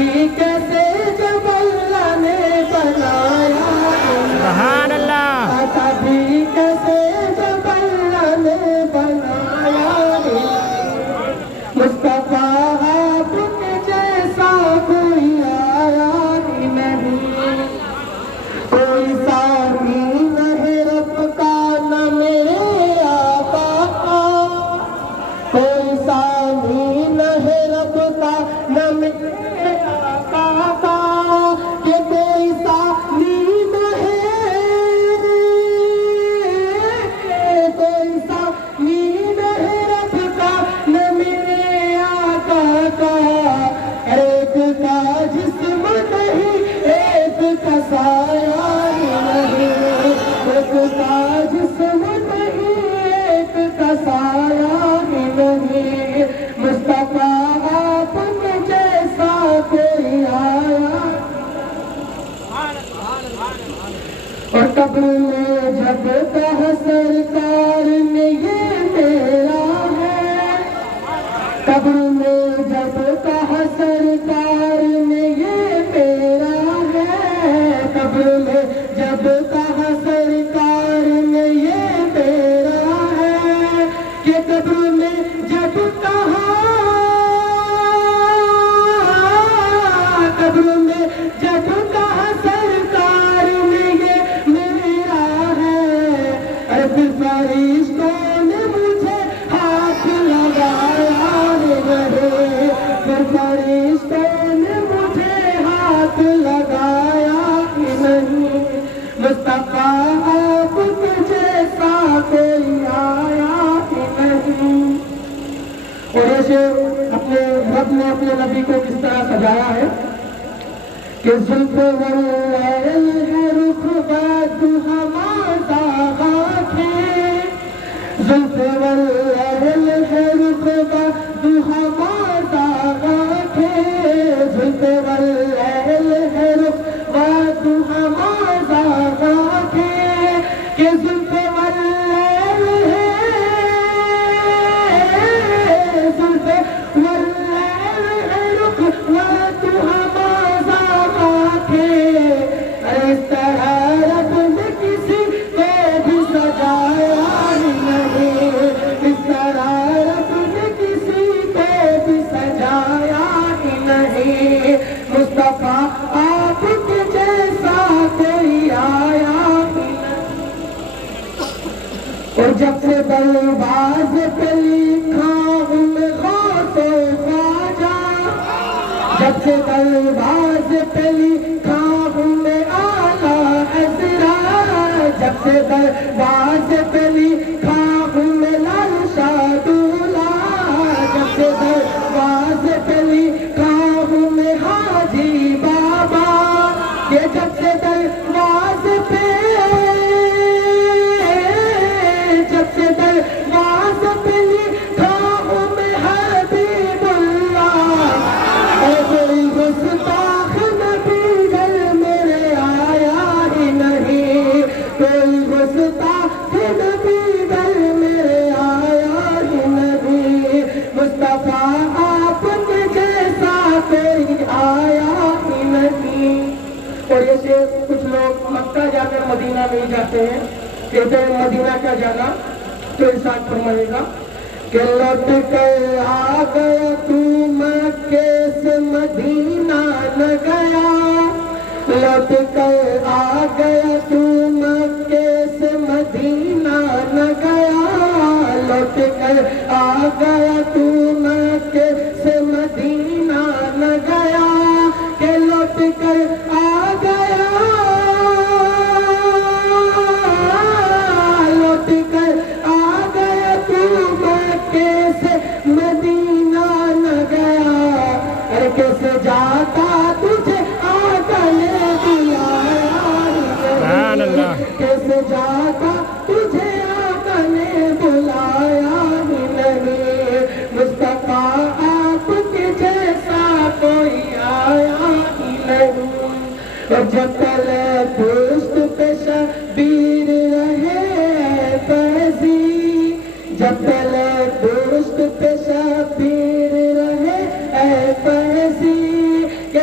بھی کیسے جب اللہ نے بنایا سبحان اللہ آتا بھی کیسے جب اللہ نے بنایا مصطفیٰ آپ کے جیسا کوئی آیا ہی نہیں کوئی ثانی نہ ہے رب کا نہ میرے آقا کا کوئی ثانی نہ ہے رب کا نہ میرے آقا کا کہ کوئی ثانی نہ ہے کوئی ثانی نہ ہے رب کا نہ میرے آقا کا ایک کا جسم نہیں ایک کا سایہ نہیں ایک کا جسم نہیں ایک کا سایہ نہیں مصطفیٰ آپ کے جیسا کوئی آیا اور قبر میں جب کہا سرکار نے یہ میرا ہے قبر میں جب کہا سرکار نے یہ میرا ہے قبر میں جب کہا سرکار نے یہ میرا ہے کہ قبر میں جب کہا قبر میں جب کہا سرکار نے یہ میرا ہے ارے پھر فرشتوں نے مجھے ہاتھ لگایا رہے پھر فرشتوں نے مجھے ہاتھ لگایا ہی نہیں مصطفیٰ آپ کے جیسا کوئی آیا ہی نہیں اور ایسے اپنے رب نے اپنے نبی کو کس طرح سجایا ہے کہ زلف واللیل ہے رخ باد ہمارا آنکھیں زلف واللیل ہے رخ باد ہمارا آنکھیں زلف واللیل ہے رخ باد ہمارا آنکھیں کہ زلف واللیل ہے زلف واللیل ہے رخ باد ہمارا اس طرح رب نے کسی کو بھی سجایا نہیں اس طرح رب نے کسی کو بھی سجایا ہی نہیں مصطفیٰ آپ کے جیسا کوئی آیا ہی نہیں اور جب سے بلباز پہ لکھا ہوں میں غوث و خواجہ جب سے بلباز پہ لکھا ہوں میں اعلیٰ حضرت جب سے بلباز پہ لکھا ہوں میں لال شاہ دولا جب سے بلباز پہ لکھا ہوں میں حاجی بابا یہ جب سے بلباز پہ جب سے بلباز پہ لکھا ہوں میں حبیب اللہ کوئی گستاخ نبی گھر میرے آیا ہی نہیں کوئی گستاخ نبی گھر میرے آیا ہی نہیں مصطفیٰ آپ کے جیسا کوئی آیا ہی نہیں اور ایسے کچھ لوگ مکہ جا کر مدینہ نہیں جاتے ہیں کہتے ہیں مدینہ کیا جانا تو ارشاد فرمائے گا کہ لوٹ کر آ گیا تو مکے سے مدینہ نہ گیا لوٹ کر آ گیا تو مکے سے مدینہ نہ گیا لوٹ کر آ گیا تو مکے سے مدینہ نہ گیا کہ لوٹ کر آ گیا لوٹ کر آ گیا تو مکے سے مدینہ نہ گیا ارے کیسے جاتا تجھے آقا نے بلایا کیسے جاتا تجھے آقا نے بلایا ہی نہیں مصطفیٰ آپ کے جیسا کوئی آیا ہی نہیں اور جب تلے دوست پہ شبیر رہے فیضی جب تلے دوست پہ شبیر رہے اے فیضی کہ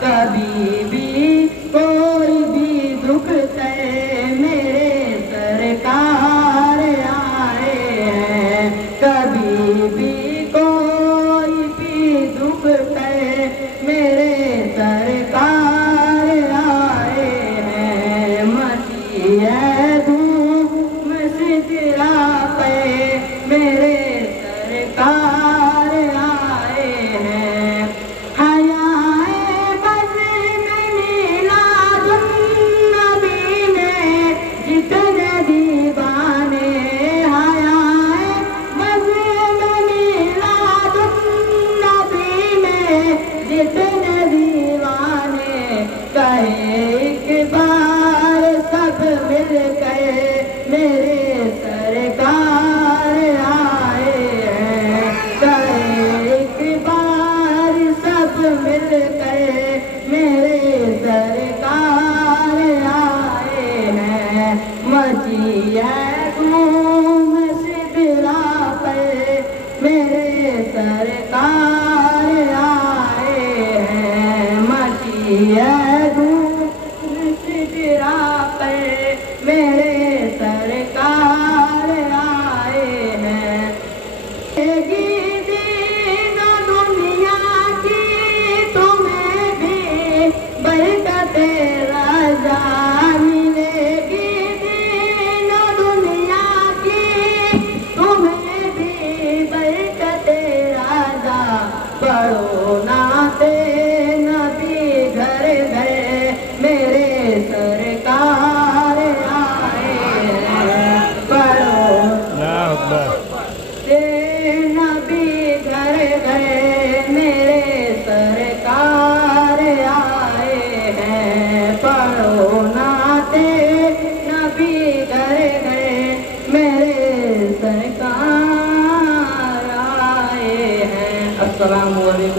کبھی بھی کوئی بھی دکھ تے میرے سرکار آئے ہیں، کبھی بھی کوئی بھی دکھ تے میرے سرکار آئے ہیں، مچی ہے دھوم سجرا پہ میرے سرکار آئے ہیں، حیائے بز میں میلاد النبی میں جتنے دیوانے، حیائے بز میں میلاد النبی میں جتنے دیوانے، کہے ایک بار سب مل گئے میرے سرکار آئے ہیں، کہے ایک بار سب مل گئے میرے سرکار آئے ہیں، مچی ہے دھوم سدرا پہ میرے سرکار آئے ہیں، مچی ہے دھوم سدرا پہ میرے سرکار آئے ہیں، گی دین دنیا کی تمہیں بھی برکت رضا ملے گی، دین دنیا کی تمہیں بھی برکت رضا، پڑھو نعت نبی گھر گھر میرے سرکار آئے ہیں، پڑھو اللہ اکبر نبی گھر گھر میرے سرکار آئے ہیں، پڑھو نعت نبی گھر گھر میرے سرکار آئے ہیں۔ السلام علیکم۔